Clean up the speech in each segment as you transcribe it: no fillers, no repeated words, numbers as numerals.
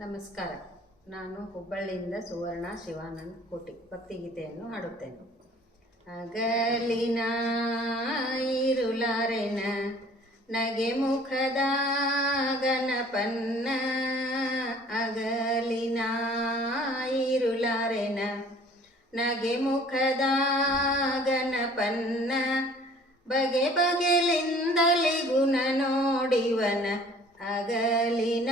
ನಮಸ್ಕಾರ. ನಾನು ಹುಬ್ಬಳ್ಳಿಯಿಂದ ಸುವರ್ಣ ಶಿವಾನಂದ ಕೋಟಿ ಭಕ್ತಿಗೀತೆಯನ್ನು ಹಾಡುತ್ತೇನೆ. ಅಗಲಿನ ಇರುಲಾರೆನ ನಗೆ ಮುಖದ ಗಣಪನ್ನ, ಅಗಲಿನ ಇರುಲಾರೆನ ನಗೆ ಮುಖದ ಗಣಪನ್ನ, ಬಗೆ ಬಗೆಲಿಂದಲಿ ಗುಣ ನೋಡಿವನ ಅಗಲಿನ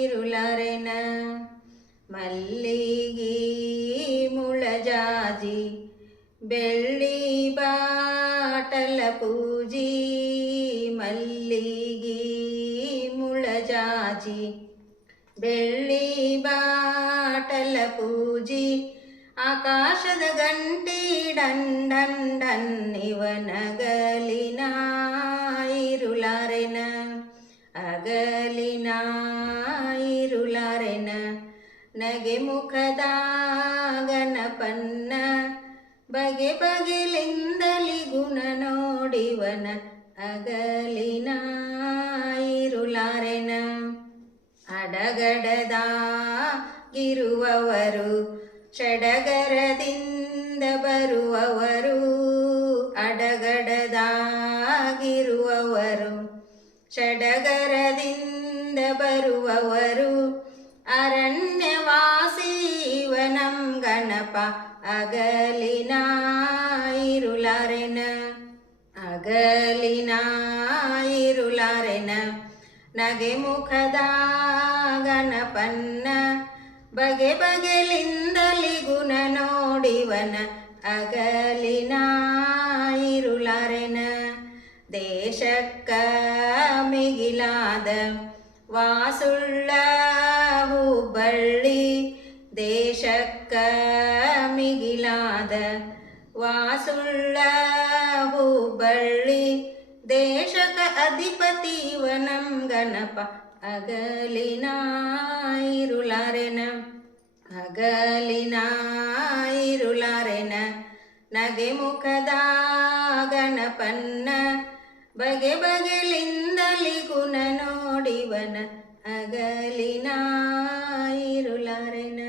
ಇರುಲಾರೆನ. ಮಲ್ಲಿಗಿ ಮುಳಜಾಜಿ ಬೆಳ್ಳಿ ಬಾಟಲ ಪೂಜಿ, ಮಲ್ಲಿಗಿ ಮುಳಜಾಜಿ ಬೆಳ್ಳಿ ಬಾಟಲ ಪೂಜಿ, ಆಕಾಶದ ಗಂಟಿ ಡಂಡಂಡನ್ ಇವನಗಲಿನ ಇರುಲಾರೆನ, ಅಗಲಿನ ಇರುಲಾರೆನ ನಗೆ ಮುಖದ ಗಣಪನ್ನ, ಬಗೆ ಬಗೆಲಿಂದಲಿ ಗುಣ ನೋಡಿವನ ಅಗಲಿನ ಇರುಲಾರೆನ. ಅಡಗಡದಾಗಿರುವವರು ಸಡಗರದಿಂದ ಬರುವವರು, ಅಡಗಡದಾಗಿರುವವರು ಸಡಗರದಿಂದ ಬರುವವರು, ಅರಣ್ಯವಾಸಿ ಇವನಂ ಗಣಪ ಅಗಲಿನ ಇರುಲಾರೆನ, ಅಗಲಿನ ಇರುಲಾರೆನ ನಗೆ ಮುಖದ ಗಣಪನ್ನ, ಬಗೆ ಬಗೆಲಿಂದಲಿ ಗುಣ ನೋಡಿವನ ಅಗಲಿನ ಇರುಲಾರೆನ. ದೇಶಕ್ಕ ಮಿಗಿಲಾದ ವಾಸುಳ್ಳ ಹುಬ್ಬಳ್ಳಿ, ದೇಶಕ್ಕ ಮಿಗಿಲಾದ ವಾಸುಳ್ಳ ಹುಬ್ಬಳ್ಳಿ, ದೇಶಕ ಅಧಿಪತಿವನಂ ಗಣಪ ಅಗಲಿನ ಇರುಲಾರೆನ, ಅಗಲಿನ ಇರುಲಾರೆನ ನಗೆ ಮುಖದ ಗಣಪನ್ನ, ಬಗೆ ಬಗೆಲಿಂದಲಿ ಗುಣ ನೋಡಿವನ ಅಗಲಿನ ಇರುಲಾರೆನ.